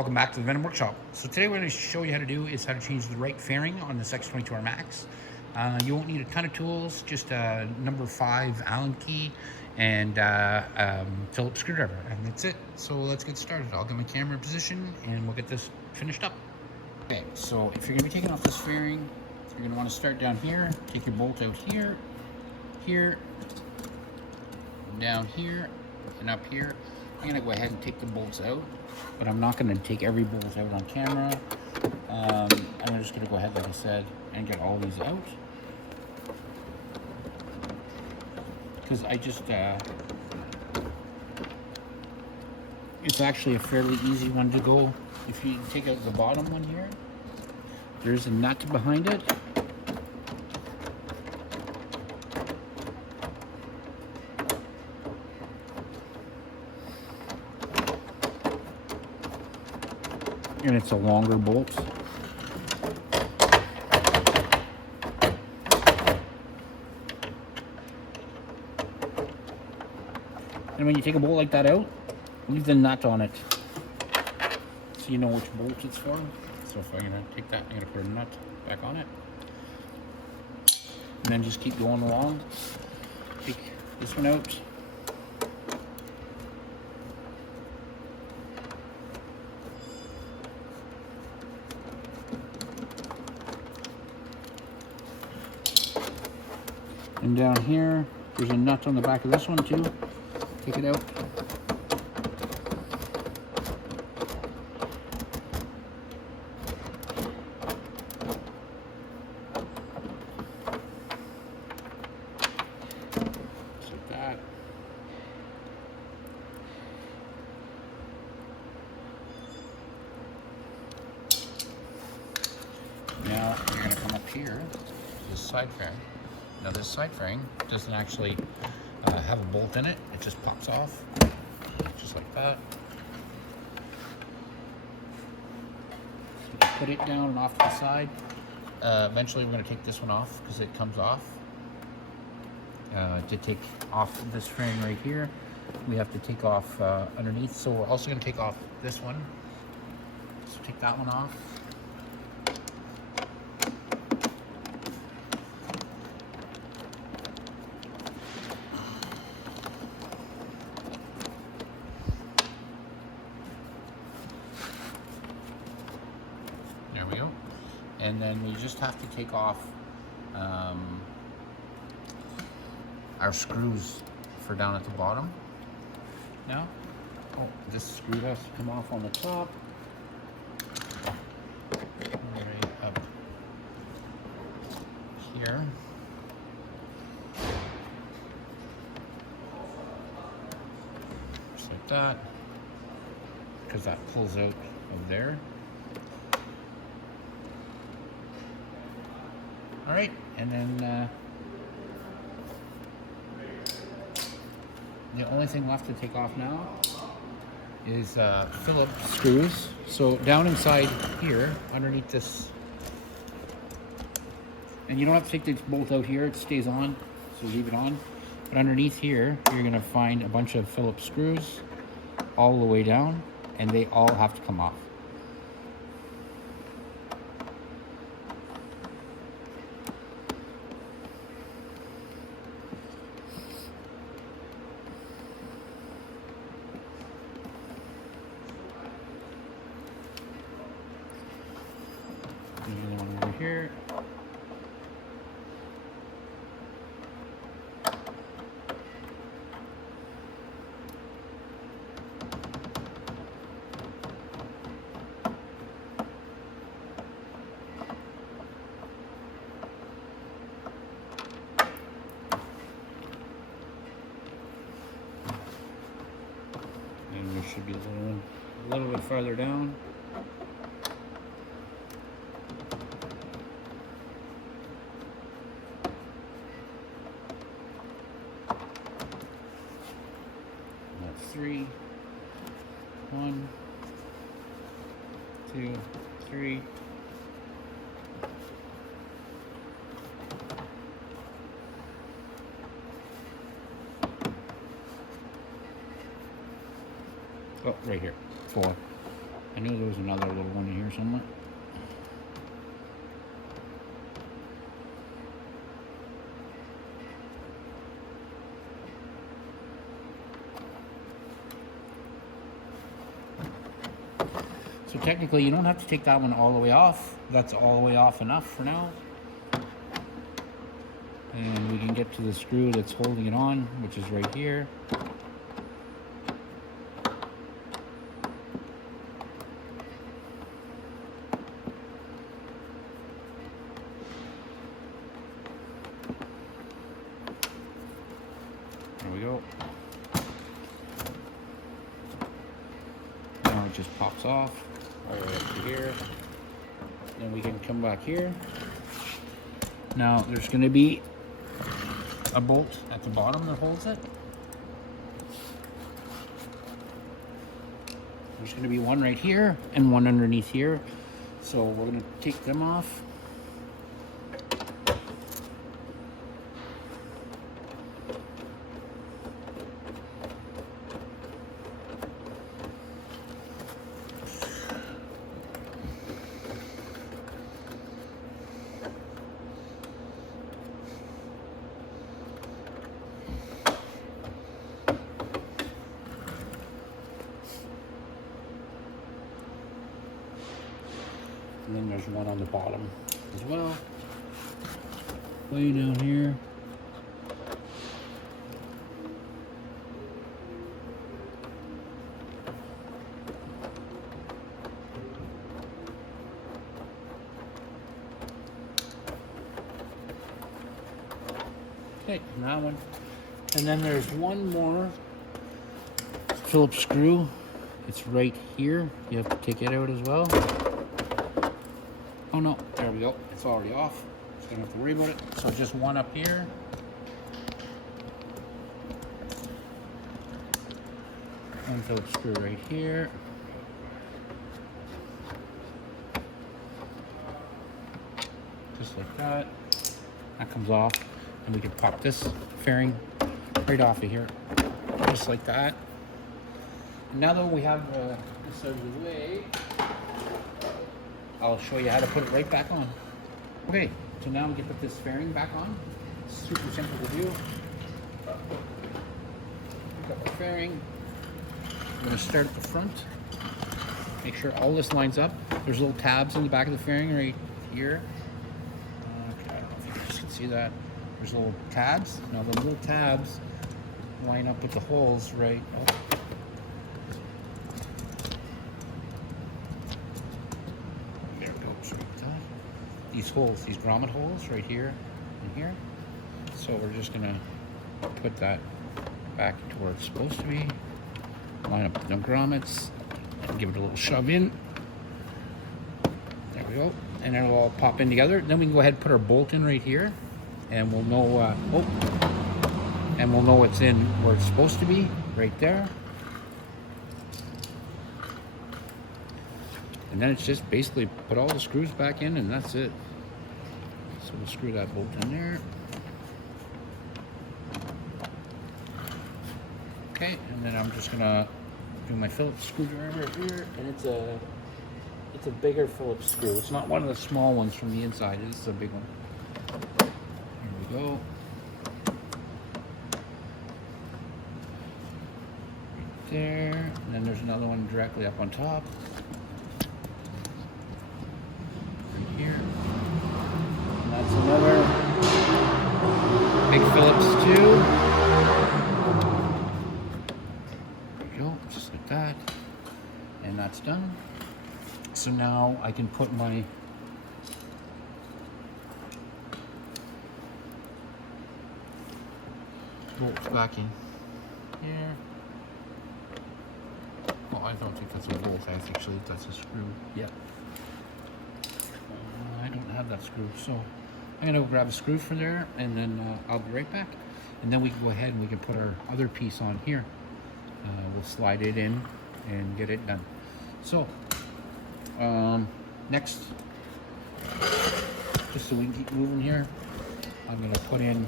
Welcome back to the Venom Workshop. So today we're going to show you how to change the right fairing on this X22R Max. You won't need a ton of tools, just a number 5 Allen key and Phillips screwdriver, and that's it. So let's get started. I'll get my camera in position and we'll get this finished up. Okay, so if you're going to be taking off this fairing, you're going to want to start down here, take your bolt out here, here, down here, and up here. I'm going to go ahead and take the bolts out, but I'm not going to take every bolt out on camera. I'm just going to go ahead, like I said, and get all these out. Because I just, it's actually a fairly easy one to go. If you take out the bottom one here, there's a nut behind it. And it's a longer bolt. And when you take a bolt like that out, leave the nut on it so you know which bolt it's for. So if I'm going to take that, I'm going to put a nut back on it. And then just keep going along. Take this one out. And down here, there's a nut on the back of this one too. Take it out. Just like that. Now you're going to come up here to this side fairing. Now this side fairing doesn't actually have a bolt in it. It just pops off, just like that. So you put it down and off to the side. Eventually we're going to take this one off because it comes off. To take off this fairing right here, we have to take off underneath. So we're also going to take off this one. So take that one off. There we go. And then we just have to take off our screws for down at the bottom. Now, this screw has to come off on the top. Right up here. Just like that. Because that pulls out of there. All right, and then the only thing left to take off now is Phillips screws. So down inside here, underneath this, and you don't have to take this bolt out here, it stays on, so leave it on. But underneath here, you're gonna find a bunch of Phillips screws all the way down, and they all have to come off. And the one over here. And there should be a little bit farther down. That's 3. 1, 2, 3. Oh, right here, 4. I knew there was another little one in here somewhere. So technically you don't have to take that one all the way off. That's all the way off enough for now. And we can get to the screw that's holding it on, which is right here. There we go. Now it just pops off right up to here. Then we can come back here. Now there's going to be a bolt at the bottom that holds it. There's going to be one right here and one underneath here. So we're going to take them off. And then there's one on the bottom as well, way down here. Okay, that one. And then there's one more Phillips screw. It's right here. You have to take it out as well. Oh no, there we go. It's already off. So you don't have to worry about it. So just one up here. One Phillips screw right here. Just like that. That comes off. And we can pop this fairing right off of here. Just like that. And now that we have this out of the way, I'll show you how to put it right back on. Okay, so now we can put this fairing back on. It's super simple to do. Pick up the fairing. I'm going to start at the front. Make sure all this lines up. There's little tabs in the back of the fairing right here. Okay, I don't know if you guys can see that. There's little tabs. Now the little tabs line up with the holes right. Oh. These holes, these grommet holes right here and here. So we're just gonna put that back to where it's supposed to be. Line up the grommets and give it a little shove in. There we go. And it'll all pop in together. Then we can go ahead and put our bolt in right here, and we'll know. And we'll know it's in where it's supposed to be, right there. And then it's just basically put all the screws back in, and that's it. So we'll screw that bolt in there. Okay, and then I'm just gonna do my Phillips screwdriver here, and it's a bigger Phillips screw. It's not one of the small ones from the inside. This is a big one. Here we go. Right there, and then there's another one directly up on top. Here. And that's another big Phillips too. There we go, just like that. And that's done. So now I can put my bolts back in here. Well, I don't think that's a bolt. I think that's a screw. Yeah. I don't have that screw, so I'm gonna go grab a screw for there, and then I'll be right back. And then we can go ahead and we can put our other piece on here. We'll slide it in and get it done. So next, just so we can keep moving here, I'm gonna put in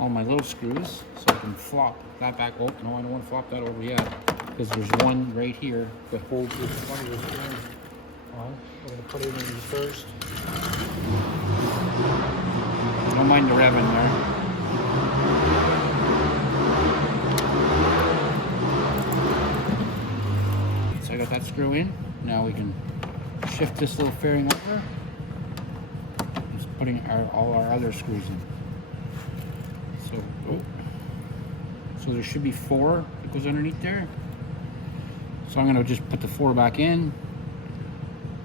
all my little screws so I can flop that back. Oh no, I don't want to flop that over yet. because there's one right here that holds the front of this fairing. Well, we're going to put it in first. Don't mind the rev in there. So I got that screw in. Now we can shift this little fairing over. Just putting all our other screws in. So there should be 4 that goes underneath there. So I'm going to just put the 4 back in.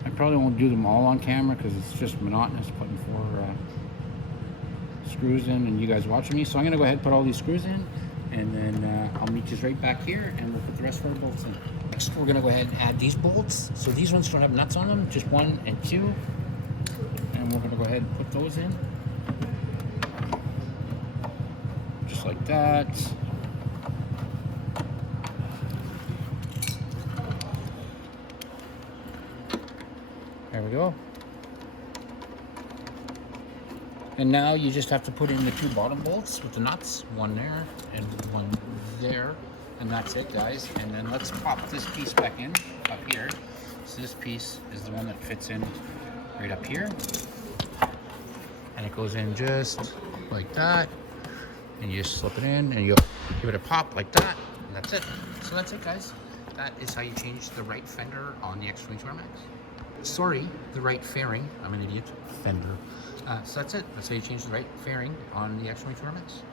I probably won't do them all on camera because it's just monotonous putting 4 screws in and you guys watching me. So I'm going to go ahead and put all these screws in, and then I'll meet you right back here and we'll put the rest of our bolts in. Next we're going to go ahead and add these bolts. So these ones don't have nuts on them, just 1 and 2. And we're going to go ahead and put those in. Just like that. There we go. And now you just have to put in the 2 bottom bolts with the nuts, 1 there and 1 there, and that's it, guys. And then let's pop this piece back in up here. So this piece is the one that fits in right up here, and it goes in just like that, and you just slip it in and you give it a pop like that, and that's it. So that's it, guys. That is how you change the right fender on the X22R Max. Sorry, the right fairing. I'm an idiot. Fender. So that's it. That's how you change the right fairing on the X22R Max.